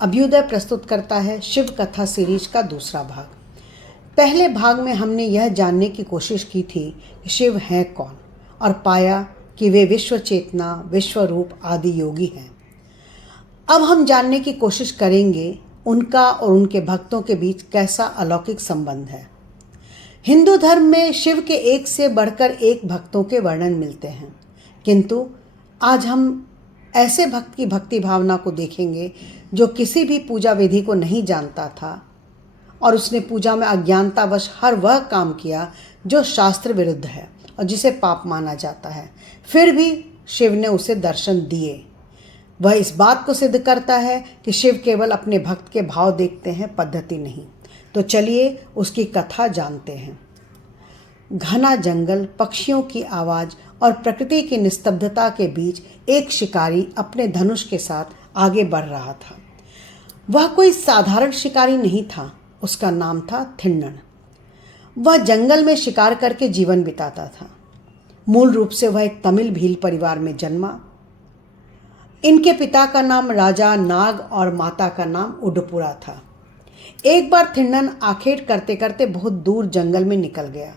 अभ्युदय प्रस्तुत करता है शिव कथा सीरीज का दूसरा भाग। पहले भाग में हमने यह जानने की कोशिश की थी कि शिव हैं कौन और पाया कि वे विश्व चेतना, विश्व रूप आदि योगी हैं। अब हम जानने की कोशिश करेंगे उनका और उनके भक्तों के बीच कैसा अलौकिक संबंध है। हिंदू धर्म में शिव के एक से बढ़कर एक भक्तों के वर्णन मिलते हैं, किंतु आज हम ऐसे भक्त की भक्ति भावना को देखेंगे जो किसी भी पूजा विधि को नहीं जानता था और उसने पूजा में अज्ञानतावश हर वह काम किया जो शास्त्र विरुद्ध है और जिसे पाप माना जाता है। फिर भी शिव ने उसे दर्शन दिए। वह इस बात को सिद्ध करता है कि शिव केवल अपने भक्त के भाव देखते हैं, पद्धति नहीं। तो चलिए उसकी कथा जानते हैं। घना जंगल, पक्षियों की आवाज़ और प्रकृति की निस्तब्धता के बीच एक शिकारी अपने धनुष के साथ आगे बढ़ रहा था। वह कोई साधारण शिकारी नहीं था, उसका नाम था थिन्नन। वह जंगल में शिकार करके जीवन बिताता था। मूल रूप से वह एक तमिल भील परिवार में जन्मा। इनके पिता का नाम राजा नाग और माता का नाम उडपुरा था। एक बार थिन्नन आखेट करते करते बहुत दूर जंगल में निकल गया।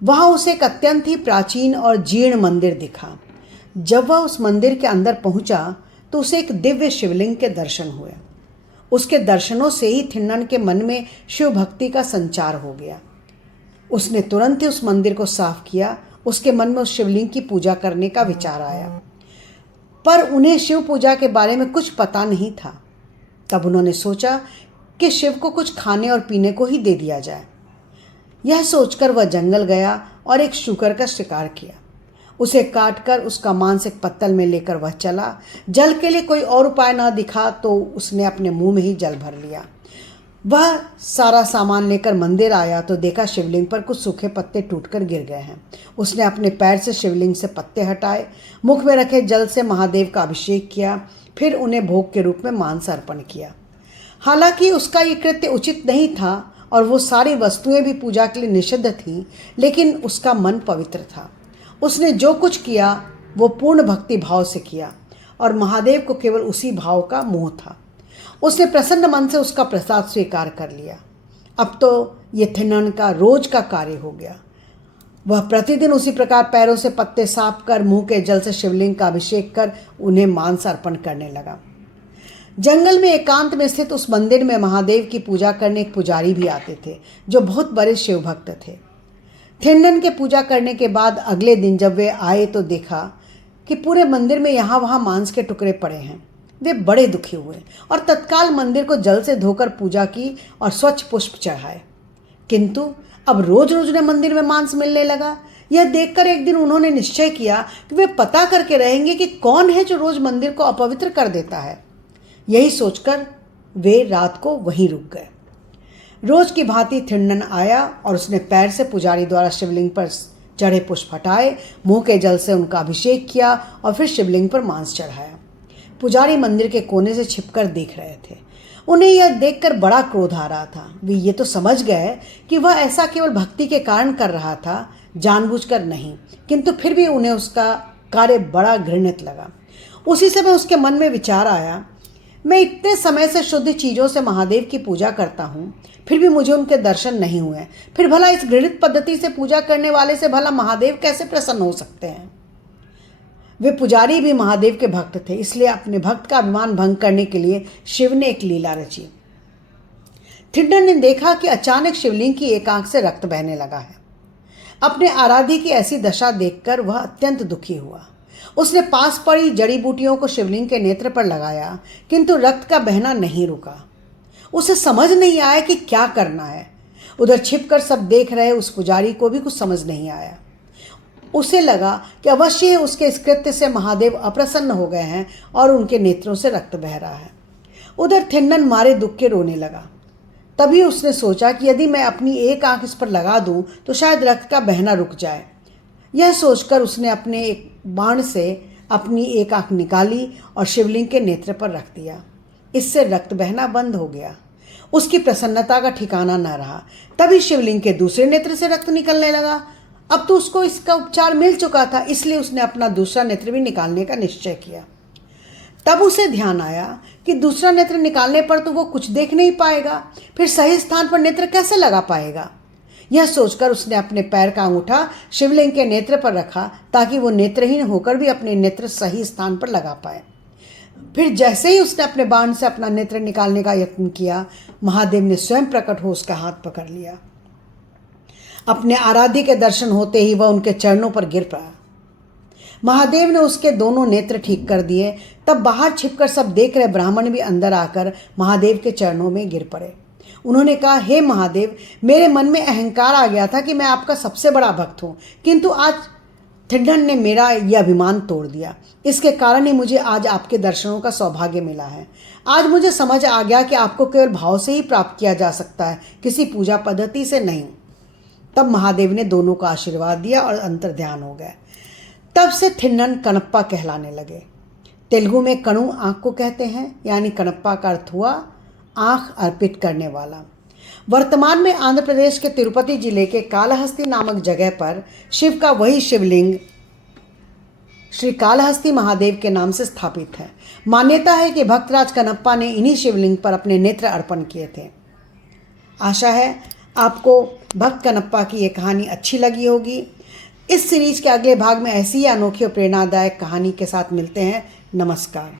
वहाँ उसे एक अत्यंत ही प्राचीन और जीर्ण मंदिर दिखा। जब वह उस मंदिर के अंदर पहुंचा तो उसे एक दिव्य शिवलिंग के दर्शन हुए। उसके दर्शनों से ही थिन्नन के मन में शिव भक्ति का संचार हो गया। उसने तुरंत ही उस मंदिर को साफ किया। उसके मन में उस शिवलिंग की पूजा करने का विचार आया, पर उन्हें शिव पूजा के बारे में कुछ पता नहीं था। तब उन्होंने सोचा कि शिव को कुछ खाने और पीने को ही दे दिया जाए। यह सोचकर वह जंगल गया और एक शूकर का शिकार किया। उसे काटकर उसका मांस एक पत्तल में लेकर वह चला। जल के लिए कोई और उपाय ना दिखा तो उसने अपने मुंह में ही जल भर लिया। वह सारा सामान लेकर मंदिर आया तो देखा शिवलिंग पर कुछ सूखे पत्ते टूटकर गिर गए हैं। उसने अपने पैर से शिवलिंग से पत्ते हटाए, मुख में रखे जल से महादेव का अभिषेक किया, फिर उन्हें भोग के रूप में मांस अर्पण किया। हालांकि उसका ये कृत्य उचित नहीं था और वो सारी वस्तुएं भी पूजा के लिए निषिद्ध थीं, लेकिन उसका मन पवित्र था। उसने जो कुछ किया वो पूर्ण भक्ति भाव से किया और महादेव को केवल उसी भाव का मोह था। उसने प्रसन्न मन से उसका प्रसाद स्वीकार कर लिया। अब तो ये थिन्नन का रोज का कार्य हो गया। वह प्रतिदिन उसी प्रकार पैरों से पत्ते साफ कर मुंह के जल से शिवलिंग का अभिषेक कर उन्हें मांस अर्पण करने लगा। जंगल में एकांत में स्थित उस मंदिर में महादेव की पूजा करने एक पुजारी भी आते थे जो बहुत बड़े शिव भक्त थे। थिन्नन के पूजा करने के बाद अगले दिन जब वे आए तो देखा कि पूरे मंदिर में यहाँ वहाँ मांस के टुकड़े पड़े हैं। वे बड़े दुखी हुए और तत्काल मंदिर को जल से धोकर पूजा की और स्वच्छ पुष्प चढ़ाए। किंतु अब रोज रोज उन्हें मंदिर में मांस मिलने लगा। यह देखकर एक दिन उन्होंने निश्चय किया कि वे पता करके रहेंगे कि कौन है जो रोज मंदिर को अपवित्र कर देता है। यही सोचकर वे रात को वहीं रुक गए। रोज की भांति थिन्नन आया और उसने पैर से पुजारी द्वारा शिवलिंग पर चढ़े पुष्प हटाए, मुंह के जल से उनका अभिषेक किया और फिर शिवलिंग पर मांस चढ़ाया। पुजारी मंदिर के कोने से छिपकर देख रहे थे। उन्हें यह देखकर बड़ा क्रोध आ रहा था। वे ये तो समझ गए कि वह ऐसा केवल भक्ति के कारण कर रहा था, जानबूझकर नहीं, किंतु फिर भी उन्हें उसका कार्य बड़ा घृणित लगा। उसी समय उसके मन में विचार आया, मैं इतने समय से शुद्ध चीज़ों से महादेव की पूजा करता हूँ, फिर भी मुझे उनके दर्शन नहीं हुए। फिर भला इस घृणित पद्धति से पूजा करने वाले से भला महादेव कैसे प्रसन्न हो सकते हैं। वे पुजारी भी महादेव के भक्त थे, इसलिए अपने भक्त का अभिमान भंग करने के लिए शिव ने एक लीला रची। थिन्नन ने देखा कि अचानक शिवलिंग की एक आंख से रक्त बहने लगा है। अपने आराध्य की ऐसी दशा देखकर वह अत्यंत दुखी हुआ। उसने पास पड़ी जड़ी बूटियों को शिवलिंग के नेत्र पर लगाया, किंतु रक्त का बहना नहीं रुका। उसे समझ नहीं आया कि क्या करना है। उधर छिपकर सब देख रहे उस पुजारी को भी कुछ समझ नहीं आया। उसे लगा कि अवश्य उसके इस कृत्य से महादेव अप्रसन्न हो गए हैं और उनके नेत्रों से रक्त बह रहा है। उधर थिन्नन मारे दुख के रोने लगा। तभी उसने सोचा कि यदि मैं अपनी एक आंख इस पर लगा दूं तो शायद रक्त का बहना रुक जाए। यह सोचकर उसने अपने एक बाण से अपनी एक आंख निकाली और शिवलिंग के नेत्र पर रख दिया। इससे रक्त बहना बंद हो गया। उसकी प्रसन्नता का ठिकाना न रहा। तभी शिवलिंग के दूसरे नेत्र से रक्त निकलने लगा। अब तो उसको इसका उपचार मिल चुका था, इसलिए उसने अपना दूसरा नेत्र भी निकालने का निश्चय किया। तब उसे ध्यान आया कि दूसरा नेत्र निकालने पर तो वो कुछ देख नहीं पाएगा, फिर सही स्थान पर नेत्र कैसे लगा पाएगा। यह सोचकर उसने अपने पैर का अंगूठा शिवलिंग के नेत्र पर रखा ताकि वो नेत्रहीन होकर भी अपने नेत्र सही स्थान पर लगा पाए। फिर जैसे ही उसने अपने बाण से अपना नेत्र निकालने का यत्न किया, महादेव ने स्वयं प्रकट हो उसका हाथ पकड़ लिया। अपने आराध्य के दर्शन होते ही वह उनके चरणों पर गिर पड़ा। महादेव ने उसके दोनों नेत्र ठीक कर दिए। तब बाहर छिपकर सब देख रहे ब्राह्मण भी अंदर आकर महादेव के चरणों में गिर पड़े। उन्होंने कहा, हे महादेव, मेरे मन में अहंकार आ गया था कि मैं आपका सबसे बड़ा भक्त हूँ, किंतु आज थिड्डन ने मेरा यह अभिमान तोड़ दिया। इसके कारण ही मुझे आज आपके दर्शनों का सौभाग्य मिला है। आज मुझे समझ आ गया कि आपको केवल भाव से ही प्राप्त किया जा सकता है, किसी पूजा पद्धति से नहीं। तब महादेव ने दोनों का आशीर्वाद दिया और अंतर ध्यान हो गए। तब से थिन्नन कणप्पा कहलाने लगे। तेलुगु में कणु आँख को कहते हैं, यानी कणप्पा का अर्थ हुआ आँख अर्पित करने वाला। वर्तमान में आंध्र प्रदेश के तिरुपति जिले के कालहस्ती नामक जगह पर शिव का वही शिवलिंग श्री कालहस्ती महादेव के नाम से स्थापित है। मान्यता है कि भक्तराज कणप्पा ने इन्हीं शिवलिंग पर अपने नेत्र अर्पण किए थे। आशा है आपको भक्त कणप्पा की ये कहानी अच्छी लगी होगी। इस सीरीज के अगले भाग में ऐसी ही अनोखी और प्रेरणादायक कहानी के साथ मिलते हैं। नमस्कार।